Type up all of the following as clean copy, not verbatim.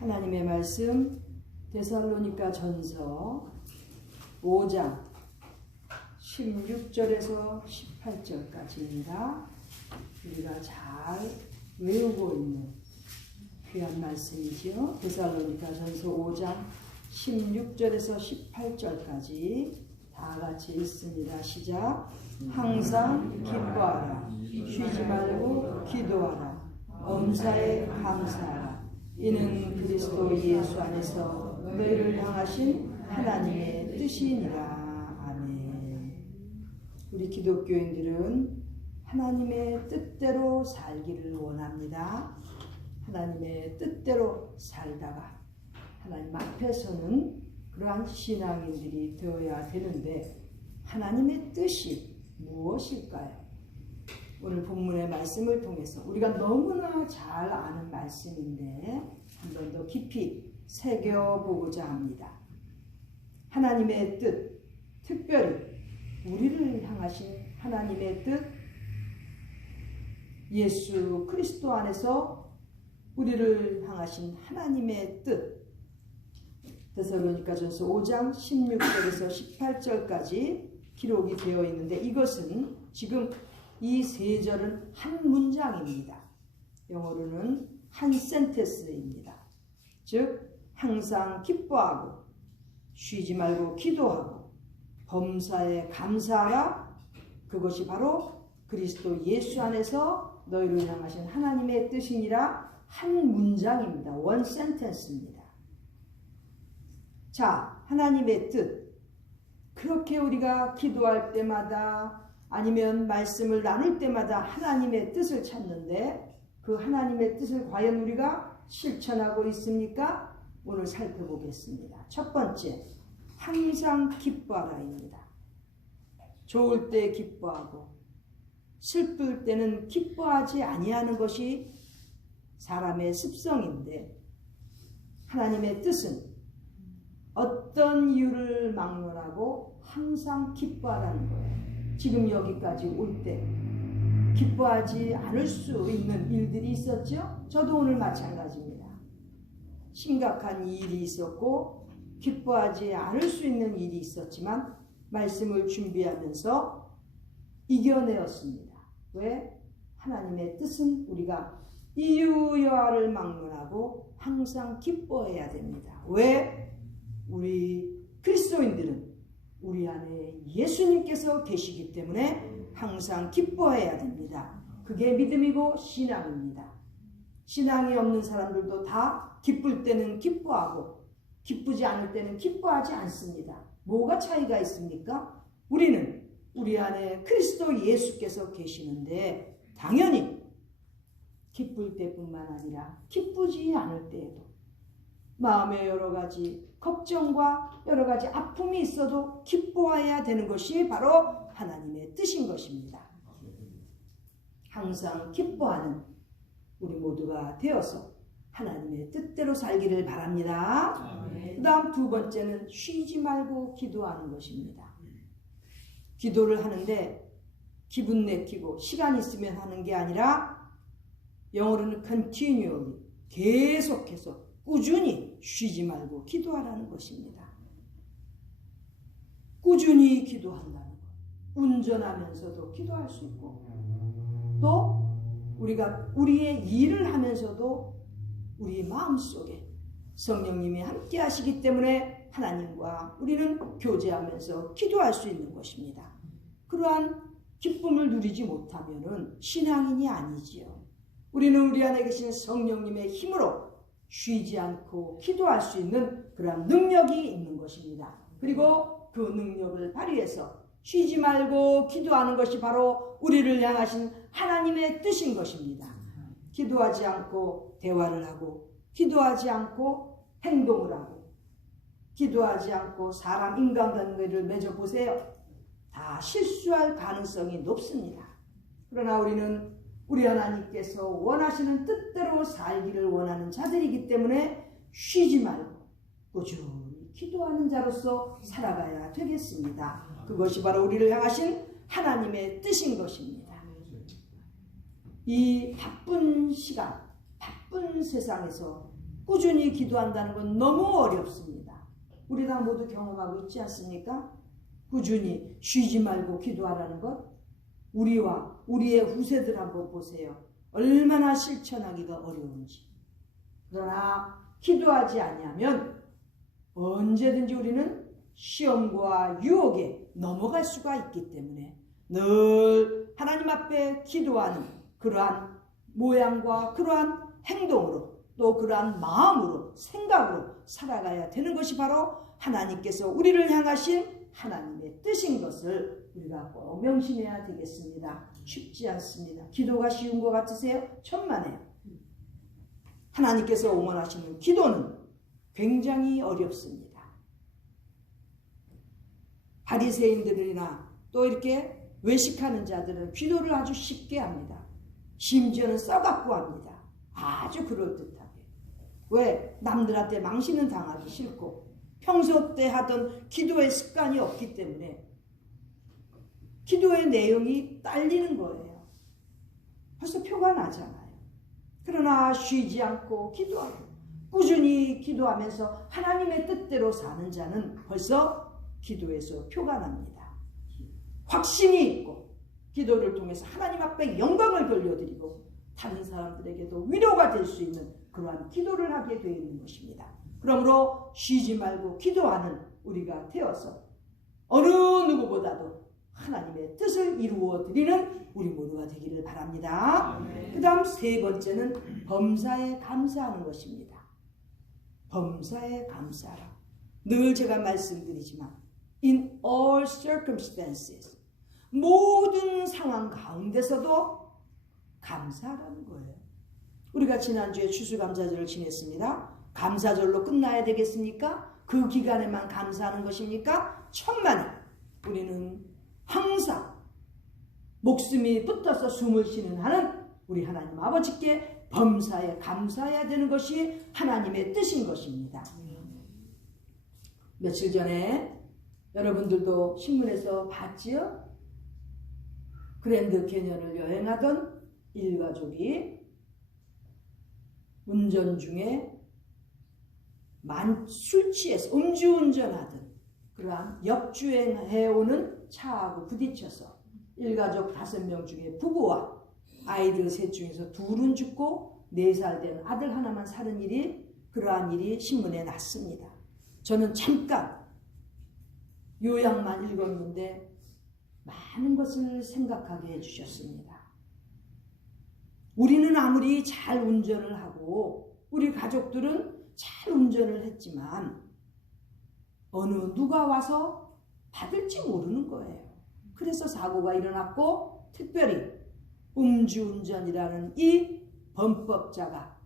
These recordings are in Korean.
하나님의 말씀 데살로니가 전서 5장 16절에서 18절까지입니다. 우리가 잘 외우고 있는 귀한 말씀이지요. 데살로니가 전서 5장 16절에서 18절까지 다 같이 읽습니다. 시작. 항상 기뻐하라. 쉬지 말고 기도하라. 엄사에 감사하라. 이는 그리스도 예수 안에서 너희를 향하신 하나님의 뜻이니라. 아멘. 우리 기독교인들은 하나님의 뜻대로 살기를 원합니다. 하나님의 뜻대로 살다가 하나님 앞에서는 그러한 신앙인들이 되어야 되는데 하나님의 뜻이 무엇일까요? 오늘 본문의 말씀을 통해서 우리가 너무나 잘 아는 말씀인데 한 번 더 깊이 새겨보고자 합니다. 하나님의 뜻, 특별히 우리를 향하신 하나님의 뜻, 예수 그리스도 안에서 우리를 향하신 하나님의 뜻, 데살로니가전서 5장 16절에서 18절까지 기록이 되어 있는데 이것은 지금 이 세 절은 한 문장입니다. 영어로는 한 센텐스입니다. 즉 항상 기뻐하고 쉬지 말고 기도하고 범사에 감사하라. 그것이 바로 그리스도 예수 안에서 너희를 향하신 하나님의 뜻이니라. 한 문장입니다. 원 센텐스입니다. 자, 하나님의 뜻. 그렇게 우리가 기도할 때마다 아니면 말씀을 나눌 때마다 하나님의 뜻을 찾는데 그 하나님의 뜻을 과연 우리가 실천하고 있습니까? 오늘 살펴보겠습니다. 첫 번째, 항상 기뻐하라입니다. 좋을 때 기뻐하고 슬플 때는 기뻐하지 아니하는 것이 사람의 습성인데 하나님의 뜻은 어떤 이유를 막론하고 항상 기뻐하라는 거예요. 지금 여기까지 올 때 기뻐하지 않을 수 있는 일들이 있었죠? 저도 오늘 마찬가지입니다. 심각한 일이 있었고 기뻐하지 않을 수 있는 일이 있었지만 말씀을 준비하면서 이겨내었습니다. 왜? 하나님의 뜻은 우리가 이유여하를 막론하고 항상 기뻐해야 됩니다. 왜? 우리 그리스도인들은 우리 안에 예수님께서 계시기 때문에 항상 기뻐해야 됩니다. 그게 믿음이고 신앙입니다. 신앙이 없는 사람들도 다 기쁠 때는 기뻐하고 기쁘지 않을 때는 기뻐하지 않습니다. 뭐가 차이가 있습니까? 우리는 우리 안에 그리스도 예수께서 계시는데 당연히 기쁠 때뿐만 아니라 기쁘지 않을 때에도 마음에 여러 가지 걱정과 여러 가지 아픔이 있어도 기뻐해야 되는 것이 바로 하나님의 뜻인 것입니다. 항상 기뻐하는 우리 모두가 되어서 하나님의 뜻대로 살기를 바랍니다. 그 다음 두 번째는 쉬지 말고 기도하는 것입니다. 기도를 하는데 기분 내키고 시간 있으면 하는 게 아니라 영어로는 continually 계속해서 꾸준히 쉬지 말고 기도하라는 것입니다. 꾸준히 기도한다는 것. 운전하면서도 기도할 수 있고 또 우리가 우리의 일을 하면서도 우리 마음속에 성령님이 함께 하시기 때문에 하나님과 우리는 교제하면서 기도할 수 있는 것입니다. 그러한 기쁨을 누리지 못하면 신앙인이 아니지요. 우리는 우리 안에 계신 성령님의 힘으로 쉬지 않고 기도할 수 있는 그런 능력이 있는 것입니다. 그리고 그 능력을 발휘해서 쉬지 말고 기도하는 것이 바로 우리를 향하신 하나님의 뜻인 것입니다. 기도하지 않고 대화를 하고 기도하지 않고 행동을 하고 기도하지 않고 사람 인간관계를 맺어보세요. 다 실수할 가능성이 높습니다. 그러나 우리는 우리 하나님께서 원하시는 뜻대로 살기를 원하는 자들이기 때문에 쉬지 말고 꾸준히 기도하는 자로서 살아가야 되겠습니다. 그것이 바로 우리를 향하신 하나님의 뜻인 것입니다. 이 바쁜 시간, 바쁜 세상에서 꾸준히 기도한다는 건 너무 어렵습니다. 우리 다 모두 경험하고 있지 않습니까? 꾸준히 쉬지 말고 기도하라는 것. 우리와 우리의 후세들 한번 보세요. 얼마나 실천하기가 어려운지. 그러나 기도하지 아니하면 언제든지 우리는 시험과 유혹에 넘어갈 수가 있기 때문에 늘 하나님 앞에 기도하는 그러한 모양과 그러한 행동으로 또 그러한 마음으로 생각으로 살아가야 되는 것이 바로 하나님께서 우리를 향하신 하나님의 뜻인 것을 우리가 꼭 명심해야 되겠습니다. 쉽지 않습니다. 기도가 쉬운 것 같으세요? 천만에요. 하나님께서 원하시는 기도는 굉장히 어렵습니다. 바리새인들이나 또 이렇게 외식하는 자들은 기도를 아주 쉽게 합니다. 심지어는 써갖고 합니다. 아주 그럴듯하게. 왜? 남들한테 망신은 당하기 싫고 평소 때 하던 기도의 습관이 없기 때문에 기도의 내용이 딸리는 거예요. 벌써 표가 나잖아요. 그러나 쉬지 않고 기도하고 꾸준히 기도하면서 하나님의 뜻대로 사는 자는 벌써 기도에서 표가 납니다. 확신이 있고 기도를 통해서 하나님 앞에 영광을 돌려드리고 다른 사람들에게도 위로가 될 수 있는 그러한 기도를 하게 되어 있는 것입니다. 그러므로 쉬지 말고 기도하는 우리가 되어서 어느 누구보다도 하나님의 뜻을 이루어 드리는 우리 모두가 되기를 바랍니다. 그 다음 세 번째는 범사에 감사하는 것입니다. 범사에 감사하라. 늘 제가 말씀드리지만 in all circumstances 모든 상황 가운데서도 감사하라는 거예요. 우리가 지난주에 추수감사절을 지냈습니다. 감사절로 끝나야 되겠습니까? 그 기간에만 감사하는 것입니까? 천만에 우리는 항상 목숨이 붙어서 숨을 쉬는 한은 우리 하나님 아버지께 범사에 감사해야 되는 것이 하나님의 뜻인 것입니다. 며칠 전에 여러분들도 신문에서 봤지요? 그랜드 캐년을 여행하던 일가족이 운전 중에 술 취해서 음주운전하던 그러한 역주행해오는 차하고 부딪혀서 일가족 5명 중에 부부와 아이들 셋 중에서 둘은 죽고 4살 된 아들 하나만 사는 그러한 일이 신문에 났습니다. 저는 잠깐 요약만 읽었는데 많은 것을 생각하게 해주셨습니다. 우리는 아무리 잘 운전을 하고 우리 가족들은 잘 운전을 했지만 어느 누가 와서 받을지 모르는 거예요. 그래서 사고가 일어났고 특별히 음주운전이라는 이 범법자가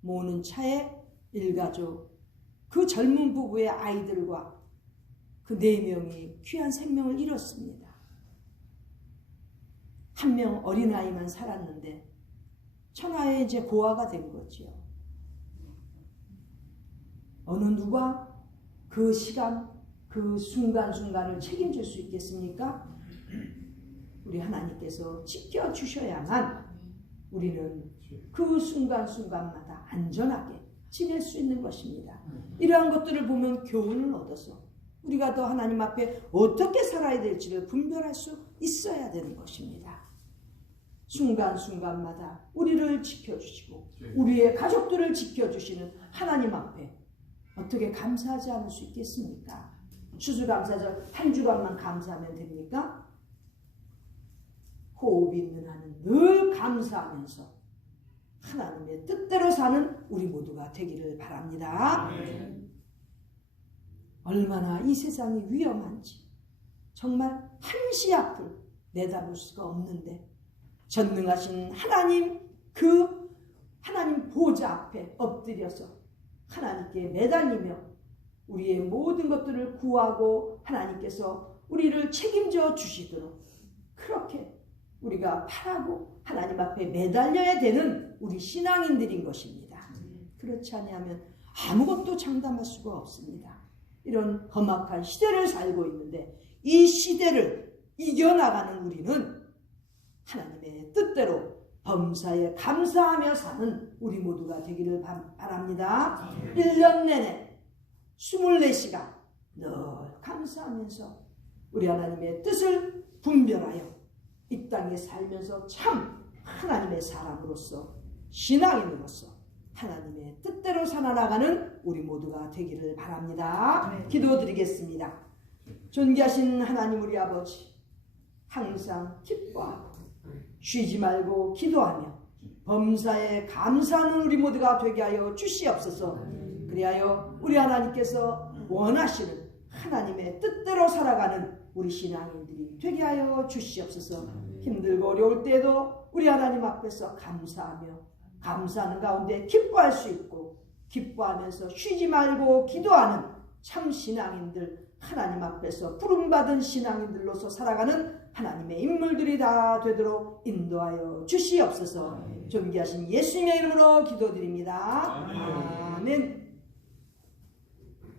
모는 차에 일가족 그 젊은 부부의 아이들과 그 4명이 귀한 생명을 잃었습니다. 한 명 어린아이만 살았는데 천하에 이제 고아가 된 거지요. 어느 누가 그 시간, 그 순간순간을 책임질 수 있겠습니까? 우리 하나님께서 지켜주셔야만 우리는 그 순간순간마다 안전하게 지낼 수 있는 것입니다. 이러한 것들을 보면 교훈을 얻어서 우리가 더 하나님 앞에 어떻게 살아야 될지를 분별할 수 있어야 되는 것입니다. 순간순간마다 우리를 지켜주시고 우리의 가족들을 지켜주시는 하나님 앞에 어떻게 감사하지 않을 수 있겠습니까? 추수감사절 한 주간만 감사하면 됩니까? 호흡 있는 한은 늘 감사하면서 하나님의 뜻대로 사는 우리 모두가 되기를 바랍니다. 얼마나 이 세상이 위험한지 정말 한시 앞을 내다볼 수가 없는데 전능하신 하나님 그 하나님 보좌 앞에 엎드려서 하나님께 매달리며 우리의 모든 것들을 구하고 하나님께서 우리를 책임져 주시도록 그렇게 우리가 바라고 하나님 앞에 매달려야 되는 우리 신앙인들인 것입니다. 그렇지 않으면 아무것도 장담할 수가 없습니다. 이런 험악한 시대를 살고 있는데 이 시대를 이겨나가는 우리는 하나님의 뜻대로 범사에 감사하며 사는 우리 모두가 되기를 바랍니다. 1년 내내 24시간 늘 감사하면서 우리 하나님의 뜻을 분별하여 이 땅에 살면서 참 하나님의 사람으로서 신앙인으로서 하나님의 뜻대로 살아나가는 우리 모두가 되기를 바랍니다. 기도드리겠습니다. 존귀하신 하나님 우리 아버지, 항상 기뻐하고 쉬지 말고 기도하며 범사에 감사하는 우리 모두가 되게 하여 주시옵소서. 그리하여 우리 하나님께서 원하시는 하나님의 뜻대로 살아가는 우리 신앙인들이 되게 하여 주시옵소서. 힘들고 어려울 때도 우리 하나님 앞에서 감사하며 감사하는 가운데 기뻐할 수 있고 기뻐하면서 쉬지 말고 기도하는 참 신앙인들, 하나님 앞에서 부름받은 신앙인들로서 살아가는 하나님의 인물들이 다 되도록 인도하여 주시옵소서. 존귀하신 예수님의 이름으로 기도드립니다. 아멘.